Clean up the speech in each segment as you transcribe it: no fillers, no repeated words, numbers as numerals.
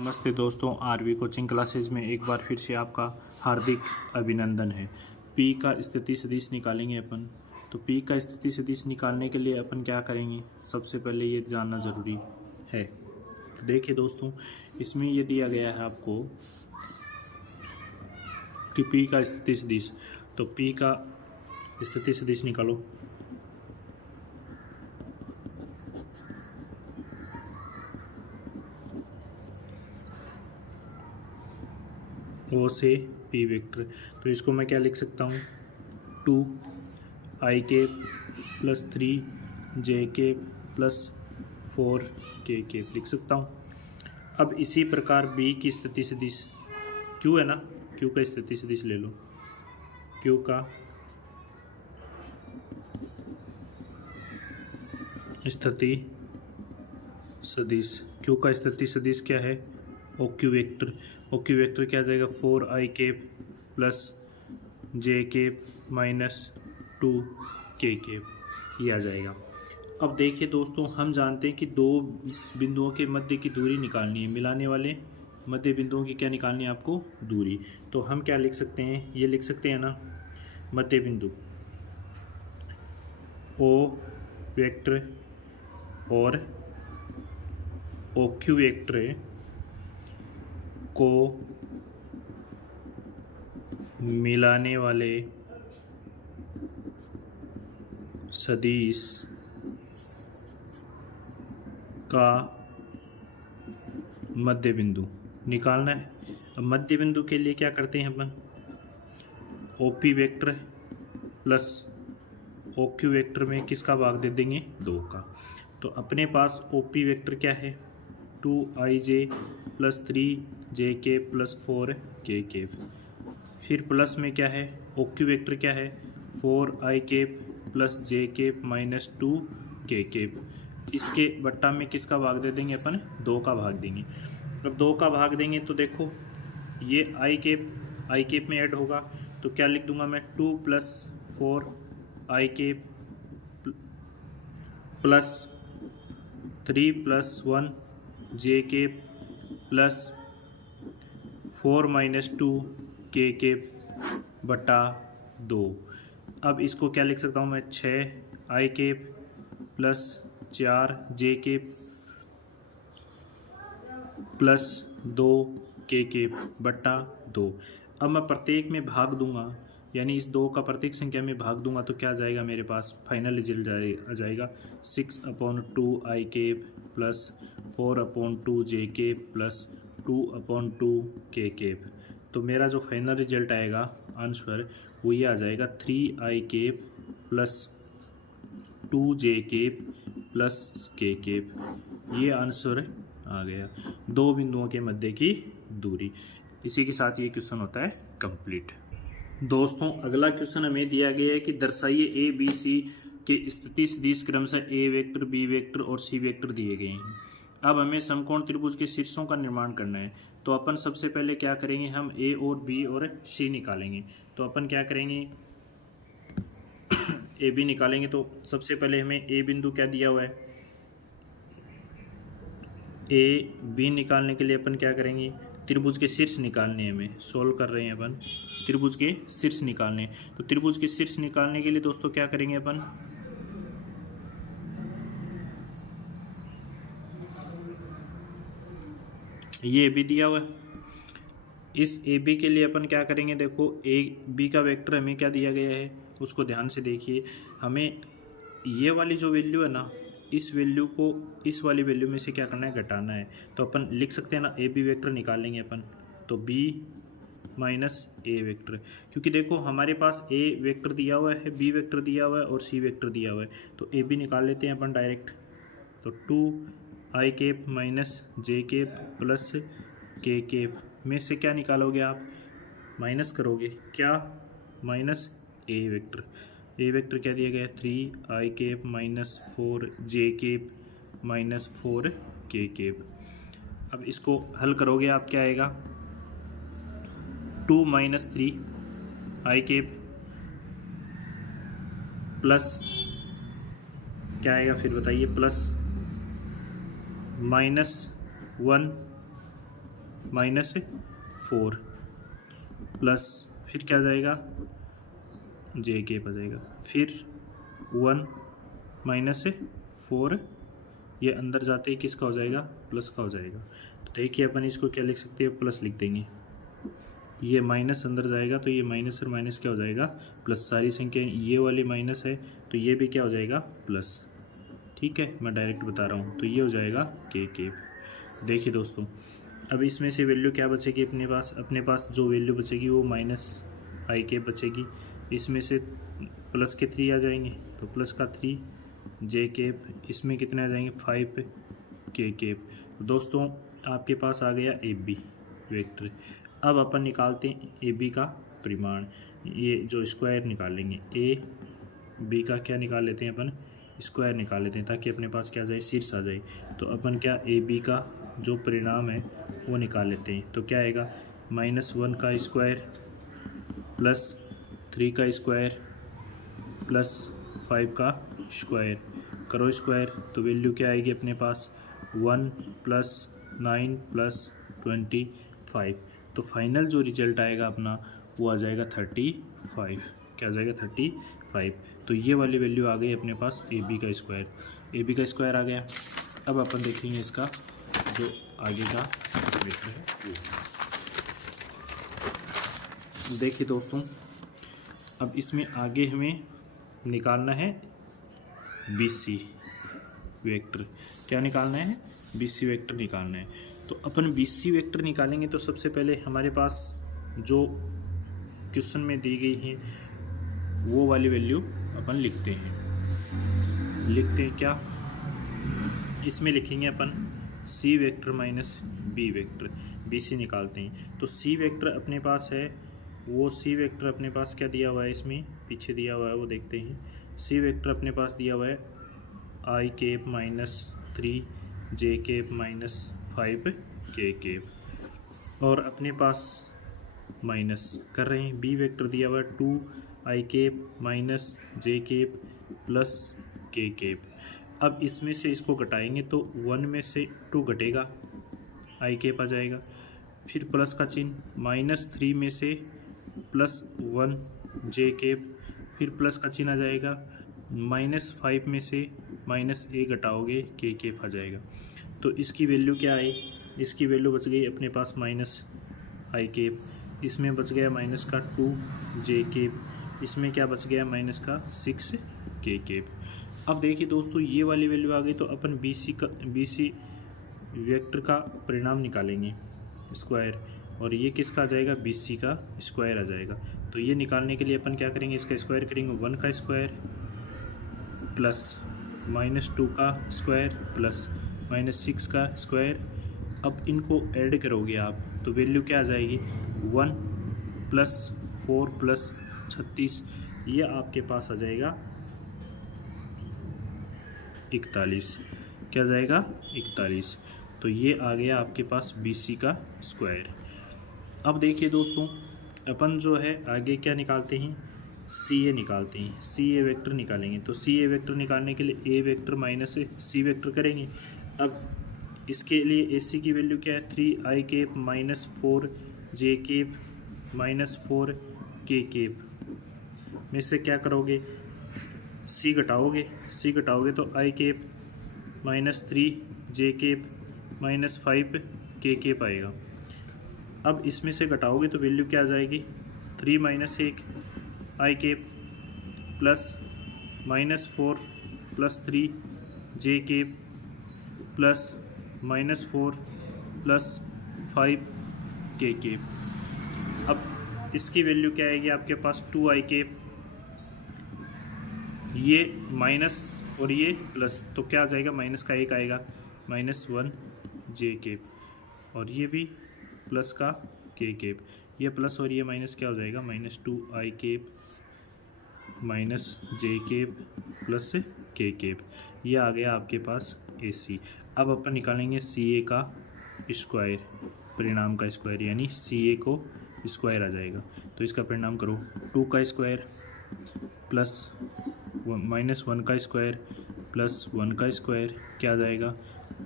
नमस्ते दोस्तों, RV coaching classes में एक बार फिर से आपका हार्दिक अभिनंदन है। पी का स्थिति सदिश निकालेंगे अपन। तो पी का स्थिति सदिश निकालने के लिए अपन क्या करेंगे, सबसे पहले ये जानना ज़रूरी है। तो देखिए दोस्तों, इसमें ये दिया गया है आपको कि पी का स्थिति सदिश। तो पी का स्थिति सदिश निकालो। ओ से पी वेक्टर। तो इसको मैं क्या लिख सकता हूँ, 2i plus 3j plus 4k लिख सकता हूँ। अब इसी प्रकार बी की स्थिति सदिश क्यू है ना, क्यू का स्थिति सदिश ले लो। क्यू का स्थिति सदिश, क्यू का स्थिति सदिश क्या है, ओक्यू वेक्टर। ओक्यू वेक्टर क्या आ जाएगा, 4i plus j minus 2k ये आ जाएगा। अब देखिए दोस्तों, हम जानते हैं कि दो बिंदुओं के मध्य की दूरी निकालनी है, मिलाने वाले मध्य बिंदुओं की क्या निकालनी है आपको, दूरी। तो हम क्या लिख सकते हैं, ये लिख सकते हैं ना, मध्य बिंदु ओ वेक्टर और OQ वेक्टर को मिलाने वाले सदिश का मध्य बिंदु निकालना है। अब मध्य बिंदु के लिए क्या करते हैं अपन, OP vector plus OQ vector में किसका भाग दे देंगे, 2 का। तो अपने पास OP वेक्टर क्या है, 2ij plus 3jk plus 4k। फिर प्लस में क्या है, OQ वेक्टर क्या है, 4i plus jk minus 2k। इसके बट्टा में किसका भाग दे देंगे अपन, 2 का भाग देंगे। अब 2 का भाग देंगे तो देखो ये i में ऐड होगा, तो क्या लिख दूंगा मैं, 2 plus 4i plus 3 plus 1j plus 4 minus 2k बटा 2। अब इसको क्या लिख सकता हूँ मैं, 6i plus 4j plus 2k बटा 2। अब मैं प्रत्येक में भाग दूंगा, यानी इस 2 का प्रत्येक संख्या में भाग दूंगा, तो क्या जाएगा मेरे पास, फाइनल रिजल्ट आ जाएगा 6/2i plus 4/2j plus 2/2k। तो मेरा जो फाइनल रिजल्ट आएगा आंसर, वो ये आ जाएगा 3i plus 2j plus k। ये आंसर आ गया, दो बिंदुओं के मध्य की दूरी। इसी के साथ ये क्वेश्चन होता है कंप्लीट। दोस्तों, अगला क्वेश्चन हमें दिया गया है कि दर्शाइए ए बी सी के स्थिति सदिश क्रमशः ए वेक्टर, बी वेक्टर और सी वेक्टर दिए गए हैं। अब हमें समकोण त्रिभुज के शीर्षों का निर्माण करना है। तो अपन सबसे पहले क्या करेंगे, हम ए और बी और सी निकालेंगे। तो अपन क्या करेंगे, ए बी निकालेंगे। तो सबसे पहले हमें ए बिंदु क्या दिया हुआ है, ए बी निकालने के लिए अपन क्या करेंगे, त्रिभुज के शीर्ष निकालने हैं, हमें सोल्व कर रहे हैं अपन, त्रिभुज के शीर्ष निकालने। तो त्रिभुज के शीर्ष निकालने के लिए दोस्तों क्या करेंगे अपन, ये भी दिया हुआ है। इस ए बी के लिए अपन क्या करेंगे, देखो ए बी का वेक्टर हमें क्या दिया गया है, उसको ध्यान से देखिए। हमें ये वाली जो वैल्यू है ना, इस वैल्यू को इस वाली वैल्यू में से क्या करना है, घटाना है। तो अपन लिख सकते हैं ना, ए बी वेक्टर निकालेंगे अपन, तो बी माइनस ए वेक्टर, क्योंकि देखो हमारे पास ए वेक्टर दिया हुआ है, बी वेक्टर दिया हुआ है और सी वेक्टर दिया हुआ है। तो ए बी निकाल लेते हैं अपन डायरेक्ट। तो 2i minus j plus k में से क्या निकालोगे आप, माइनस करोगे, क्या, माइनस ए वेक्टर। ए वेक्टर क्या दिया गया है, 3i minus 4j minus 4k। अब इसको हल करोगे आप, क्या आएगा, 2 माइनस 3i प्लस क्या आएगा फिर बताइए, प्लस -1 -4 प्लस फिर क्या जाएगा जे के आ जाएगा, फिर 1 -4, ये अंदर जाते ही किसका हो जाएगा प्लस का हो जाएगा। तो देखिए अपन इसको क्या लिख सकते हैं, प्लस लिख देंगे। ये माइनस अंदर जाएगा तो ये माइनस और माइनस क्या हो जाएगा प्लस। सारी संख्या ये वाली माइनस है तो ये भी क्या हो जाएगा प्लस। ठीक है, मैं डायरेक्ट बता रहा हूँ, तो ये हो जाएगा के। देखिए दोस्तों, अब इसमें से वैल्यू क्या बचेगी अपने पास जो वैल्यू बचेगी वो -i बचेगी। इसमें से प्लस के 3 आ जाएंगे तो प्लस का 3 जे, इसमें कितने आ जाएंगे 5 के। दोस्तों आपके पास आ गया ए बी वेक्टर। अब अपन निकालते हैं ए बी का परिमाण, ये जो स्क्वायर निकालेंगे। ए बी का क्या निकाल लेते हैं अपन, स्क्वायर निकाल लेते हैं ताकि अपने पास क्या आ जाए शीर्ष आ जाए। तो अपन क्या ए बी का जो परिणाम है वो निकाल लेते हैं। तो क्या आएगा -1 का स्क्वायर प्लस 3 का स्क्वायर प्लस 5 का स्क्वायर, करो स्क्वायर तो वैल्यू क्या आएगी अपने पास 1 + 9 + 25। तो फाइनल जो रिजल्ट आएगा अपना वो आ जाएगा 35। क्या आ जाएगा 35। तो ये वाली वैल्यू आ गई अपने पास ए बी का स्क्वायर आ गया। अब अपन देखेंगे इसका जो आगे का वेक्टर है। देखिए दोस्तों, अब इसमें आगे हमें निकालना है BC वेक्टर। क्या निकालना है, BC वेक्टर निकालना है। तो अपन BC वेक्टर निकालेंगे तो सबसे पहले हमारे पास जो क्वेश्चन में दी गई है वो वाली वैल्यू अपन लिखते हैं क्या, इसमें लिखेंगे अपन C vector -B vector, BC निकालते हैं। तो C वेक्टर अपने पास है, वो C वेक्टर अपने पास क्या दिया हुआ है, इसमें पीछे दिया हुआ है वो देखते हैं। C वेक्टर अपने पास दिया हुआ है i - 3 j - 5 k, और अपने पास माइनस कर रहे हैं। B वेक्टर दिया हुआ है 2i - j + k। अब इसमें से इसको घटाएंगे तो 1 में से 2 घटेगा, i आ जाएगा, फिर प्लस का चिन्ह, -3 में से +1 j, फिर प्लस का चिन्ह आ जाएगा, -5 में से -a घटाओगे k आ जाएगा। तो इसकी वैल्यू क्या आई, इसकी वैल्यू बच गई अपने पास -i, इसमें बच गया माइनस का 2 j, इसमें क्या बच गया माइनस का 6 k। अब देखिए दोस्तों, ये वाली वैल्यू आ गई तो अपन BC वेक्टर का परिणाम निकालेंगे स्क्वायर, और ये किसका आ जाएगा BC का स्क्वायर आ जाएगा। तो ये निकालने के लिए अपन क्या करेंगे, इसका स्क्वायर करेंगे, 1 का स्क्वायर प्लस -2 का स्क्वायर प्लस -6 का स्क्वायर। अब इनको ऐड करोगे आप तो वैल्यू क्या आ जाएगी 1 + 4 + 36, ये आपके पास आ जाएगा 41। क्या जाएगा 41। तो ये आ गया आपके पास BC का स्क्वायर। अब देखिए दोस्तों, अपन जो है आगे क्या निकालते हैं, CA निकालते हैं। CA वेक्टर निकालेंगे तो CA वेक्टर निकालने के लिए A vector minus C vector करेंगे। अब इसके लिए AC की वैल्यू क्या है 3i - 4 j -4 k में से क्या करोगे, C घटाओगे तो i -3 j -5 k आएगा। अब इसमें से घटाओगे तो वैल्यू क्या आ जाएगी 3 - 1 i plus -4 + 3 j plus -4 + 5 k। अब इसकी वैल्यू क्या आएगी आपके पास 2i, ये माइनस और ये प्लस, तो क्या आ जाएगा माइनस का 1 आएगा, -1 j, और ये भी प्लस का k, ये प्लस और ये माइनस क्या हो जाएगा -2i -j प्लस k। ये आ गया आपके पास AC। अब अपन निकालेंगे CA का स्क्वायर, परिणाम का स्क्वायर, यानी CA को स्क्वायर आ जाएगा। तो इसका परिणाम करो 2 का स्क्वायर प्लस -1 का स्क्वायर प्लस 1 का स्क्वायर, क्या आ जाएगा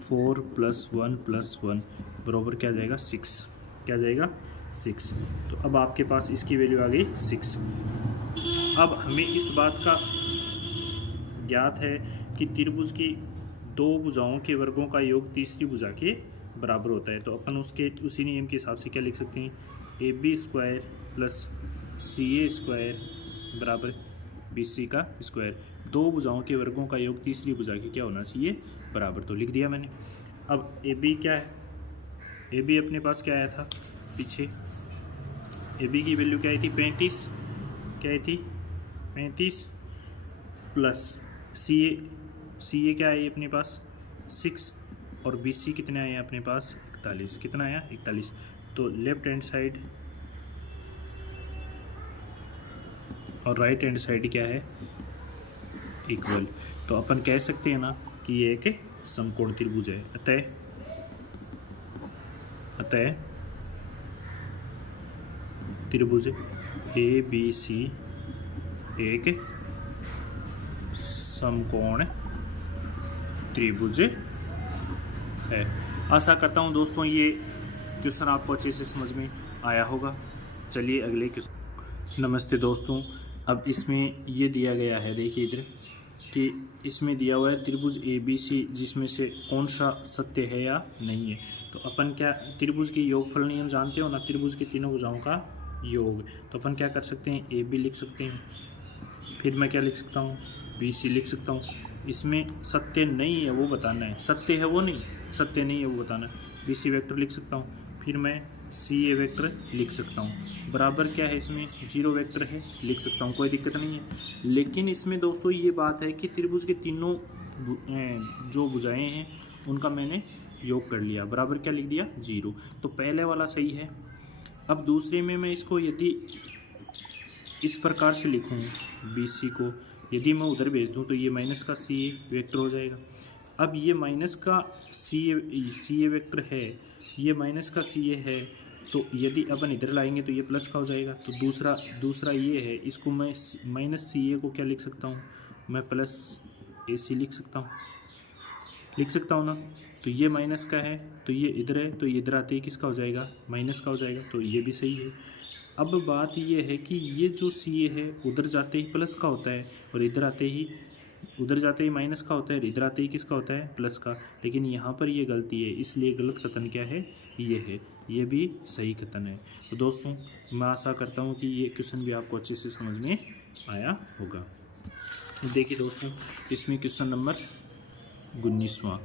4 + 1 + 1 बराबर क्या जाएगा 6, क्या जाएगा 6। तो अब आपके पास इसकी वैल्यू आ गई 6। अब हमें इस बात का ज्ञात है कि त्रिभुज की दो भुजाओं के वर्गों का योग तीसरी भुजा के बराबर होता है। तो अपन उसके उसी नियम के हिसाब से क्या लिख सकते हैं, AB² प्लस CA² बराबर BC का स्क्वायर। दो भुजाओं के वर्गों का योग तीसरी भुजा के क्या होना चाहिए, बराबर। तो लिख दिया मैंने। अब AB क्या है, AB अपने पास क्या आया था पीछे, AB की वैल्यू क्या आई थी 35, क्या आई थी 35 प्लस CA क्या आई अपने पास 6 और BC कितने आए हैं अपने पास 41, कितना आया 41। तो लेफ्ट हैंड साइड और राइट हैंड साइड क्या है, इक्वल। तो अपन कह सकते हैं ना कि ये एक समकोण त्रिभुज है। अतः त्रिभुज ABC एक समकोण त्रिभुज है। आशा करता हूँ दोस्तों ये क्वेश्चन आपको अच्छे से समझ में आया होगा। चलिए अगले क्वेश्चन। नमस्ते दोस्तों, अब इसमें ये दिया गया है, देखिए इधर कि इसमें दिया हुआ है त्रिभुज ABC जिसमें से कौन सा सत्य है या नहीं है। तो अपन क्या त्रिभुज के योगफल नियम जानते हो ना, त्रिभुज की तीनों भुजाओं का योग। तो अपन क्या कर सकते हैं, AB लिख सकते हैं, फिर मैं क्या लिख सकता हूँ BC लिख सकता हूँ। इसमें सत्य नहीं है वो बताना है, सत्य है वो नहीं, सत्य नहीं है वो बताना है। BC वेक्टर लिख सकता हूँ, फिर मैं CA वेक्टर लिख सकता हूँ। बराबर क्या है इसमें 0 वेक्टर है, लिख सकता हूँ, कोई दिक्कत नहीं है। लेकिन इसमें दोस्तों ये बात है कि त्रिभुज के तीनों जो भुजाएं हैं उनका मैंने योग कर लिया, बराबर क्या लिख दिया 0। तो पहले वाला सही है। अब दूसरे में मैं इसको यदि इस प्रकार से लिखूँ BC को, यदि मैं उधर भेज दूँ तो ये माइनस का CA वेक्टर हो जाएगा। अब ये माइनस का CA वेक्टर है, ये माइनस का CA है, तो यदि अपन इधर लाएंगे तो ये प्लस का हो जाएगा। तो दूसरा ये है, इसको मैं माइनस CA को क्या लिख सकता हूँ, मैं प्लस AC लिख सकता हूँ ना। तो ये माइनस का है तो ये इधर है, तो ये इधर आते ही किसका हो जाएगा, माइनस का हो जाएगा। तो ये भी सही है। अब बात ये है कि ये जो CA है उधर जाते ही प्लस का होता है और इधर आते ही माइनस का होता है और इधर आते ही किसका होता है, प्लस का। लेकिन यहाँ पर ये गलती है, इसलिए गलत कथन क्या है, ये है, ये भी सही कथन है। तो दोस्तों मैं आशा करता हूँ कि ये क्वेश्चन भी आपको अच्छे से समझ में आया होगा। देखिए दोस्तों, इसमें क्वेश्चन नंबर 19वां,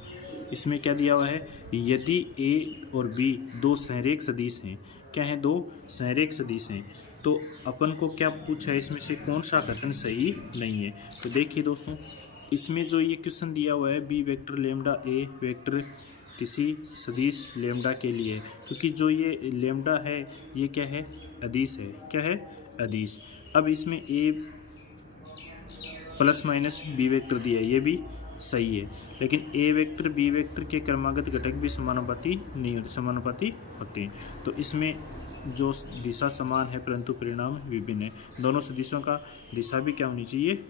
इसमें क्या दिया हुआ है, यदि A और B दो संरेख सदिश हैं, क्या है, दो संरेख सदिश हैं, तो अपन को क्या पूछा है, इसमें से कौन सा कथन सही नहीं है। तो देखिए दोस्तों, इसमें जो ये क्वेश्चन दिया हुआ है B vector lambda A vector किसी सदिश लैम्डा के लिए, क्योंकि जो ये लैम्डा है ये क्या है, अदिश है, क्या है, अदिश। अब इसमें A plus minus B vector दिया है, ये भी सही है, लेकिन A वेक्टर B वेक्टर के क्रमागत घटक भी समानुपाती नहीं होते, समानुपाती होते हैं। तो इसमें जो दिशा समान है परंतु परिणाम विभिन्न है, दोनों सदिशों का दिशा भी क्या होनी चाहिए,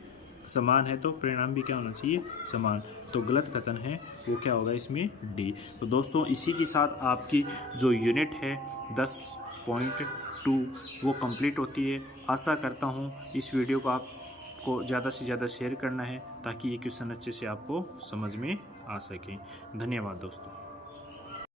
समान है, तो परिणाम भी क्या होना चाहिए, समान। तो गलत कथन है वो क्या होगा इसमें, D। तो दोस्तों इसी के साथ आपकी जो यूनिट है 10.2 वो कंप्लीट होती है। आशा करता हूँ इस वीडियो को आपको ज़्यादा से ज़्यादा शेयर करना है ताकि ये क्वेश्चन अच्छे से आपको समझ में आ सके। धन्यवाद दोस्तों।